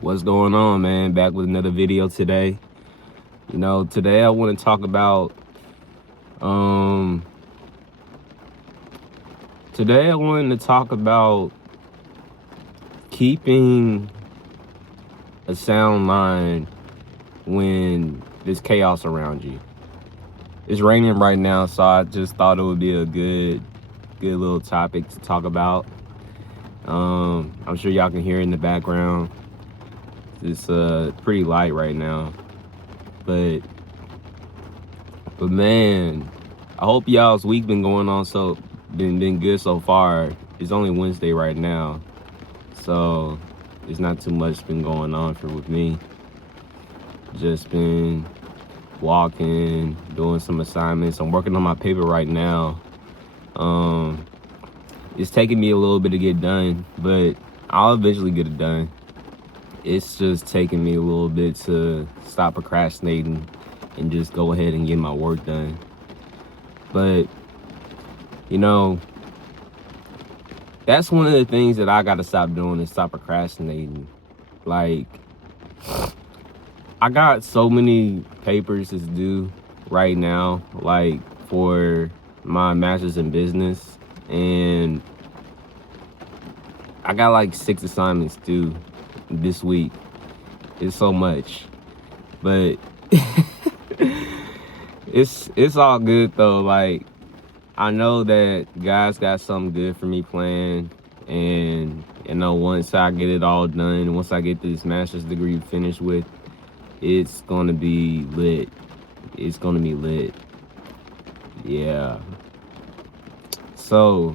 What's going on, man? Back with another video today. Today I want to talk about um today I wanted to talk about keeping a sound mind when there's chaos around you. It's raining right now, so I just thought it would be a good little topic to talk about. I'm sure y'all can hear it in the background. It's pretty light right now. But man, I hope y'all's week been going on been good so far. It's only Wednesday right now, so there's not too much been going on with me. Just been walking, doing some assignments. I'm working on my paper right now. It's taking me a little bit to get done, but I'll eventually get it done. It's just taking me a little bit to stop procrastinating and just go ahead and get my work done. But that's one of the things that I gotta stop doing, is stop procrastinating. Like, I got so many papers to do right now, like for my master's in business, and I got like 6 assignments due this week. It's so much, but it's all good though. Like, I know that God's got something good for me planned, and once I get it all done, once I get this master's degree finished with, it's gonna be lit. It's gonna be lit. Yeah. So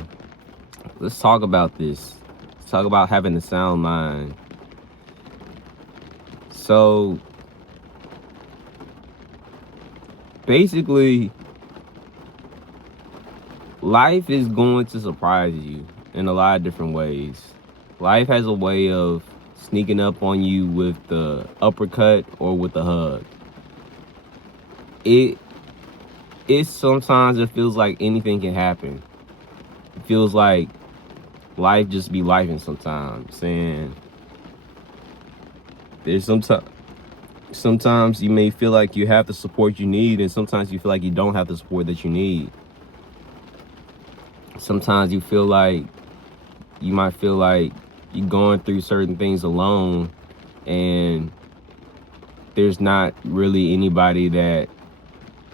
let's talk about this. Let's talk about having a sound mind. So basically, life is going to surprise you in a lot of different ways. Life has a way of sneaking up on you with the uppercut or with the hug. It sometimes it feels like anything can happen. It feels like life just be lifing sometimes, and there's sometimes you may feel like you have the support you need, and sometimes you feel like you don't have the support that you need. Sometimes you might feel like you're going through certain things alone, and there's not really anybody that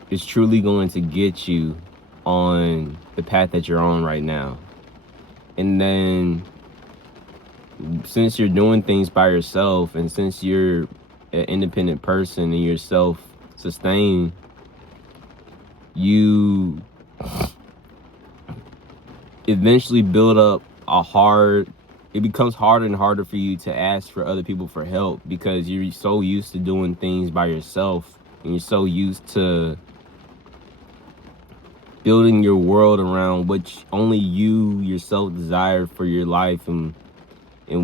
is truly going to get you on the path that you're on right now. And then, since you're doing things by yourself, and since you're an independent person and you're self-sustained, you eventually build up it becomes harder and harder for you to ask for other people for help, because you're so used to doing things by yourself, and you're so used to building your world around what only you yourself desire for your life, and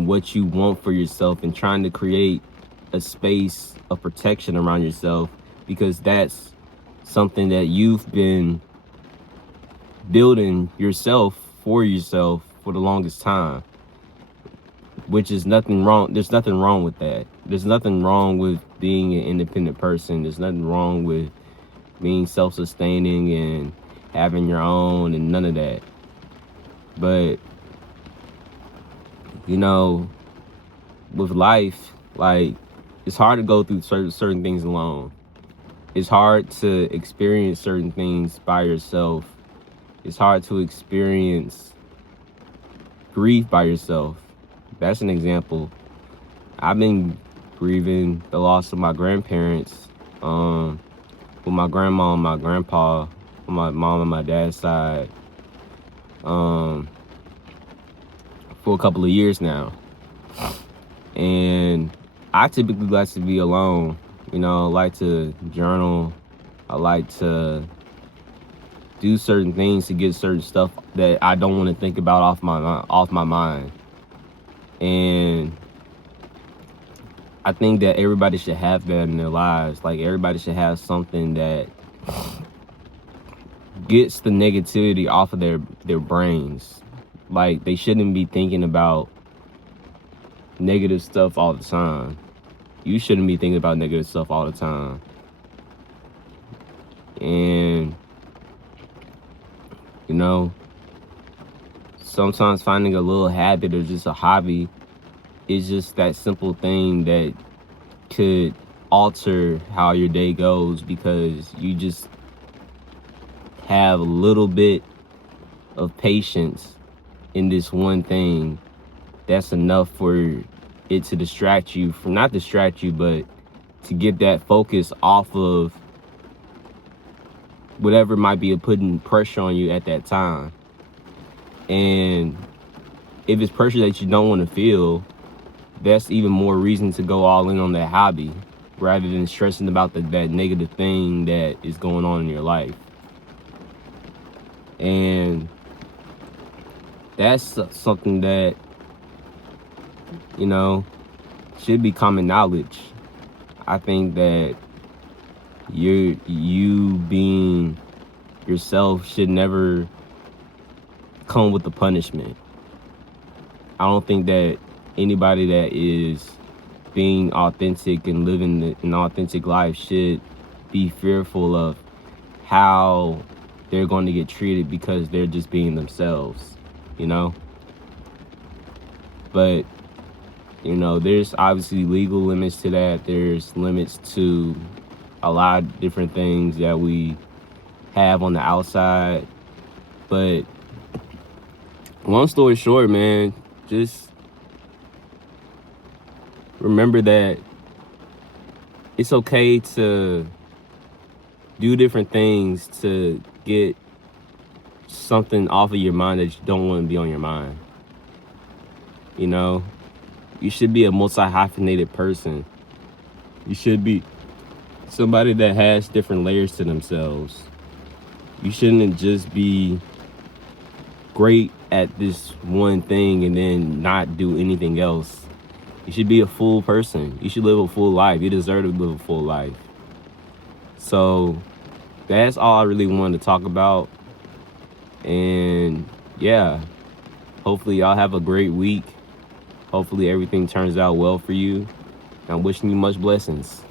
what you want for yourself, and trying to create a space of protection around yourself, because that's something that you've been building yourself for the longest time, which is nothing wrong. There's nothing wrong with that. There's nothing wrong with being an independent person. There's nothing wrong with being self-sustaining and having your own, and none of that. But with life, like, it's hard to go through certain things alone. It's hard to experience certain things by yourself. It's hard to experience grief by yourself. That's an example. I've been grieving the loss of my grandparents, with my grandma and my grandpa, on my mom and my dad's side, for a couple of years now. And I typically like to be alone. I like to journal. I like to do certain things to get certain stuff that I don't want to think about off my mind. And I think that everybody should have that in their lives. Like, everybody should have something that gets the negativity off of their brains. Like, they shouldn't be thinking about negative stuff all the time. You shouldn't be thinking about negative stuff all the time. And, you know, sometimes finding a little habit or just a hobby is just that simple thing that could alter how your day goes, because you just have a little bit of patience in this one thing. That's enough for it to distract you, from not distract you, but to get that focus off of whatever might be putting pressure on you at that time. And if it's pressure that you don't want to feel, that's even more reason to go all in on that hobby, rather than stressing about that negative thing that is going on in your life. And that's something that, you know, should be common knowledge. I think that you being yourself should never come with the punishment. I don't think that anybody that is being authentic and living an authentic life should be fearful of how they're going to get treated because they're just being themselves, you know? But, you know, there's obviously legal limits to that. There's limits to a lot of different things that we have on the outside. But long story short, man, just remember that it's okay to do different things to get something off of your mind that you don't want to be on your mind. You know, you should be a multi-hyphenated person. You should be somebody that has different layers to themselves. You shouldn't just be great at this one thing and then not do anything else. You should be a full person. You should live a full life. You deserve to live a full life. So that's all I really wanted to talk about. And yeah, hopefully y'all have a great week. Hopefully everything turns out well for you. I'm wishing you much blessings.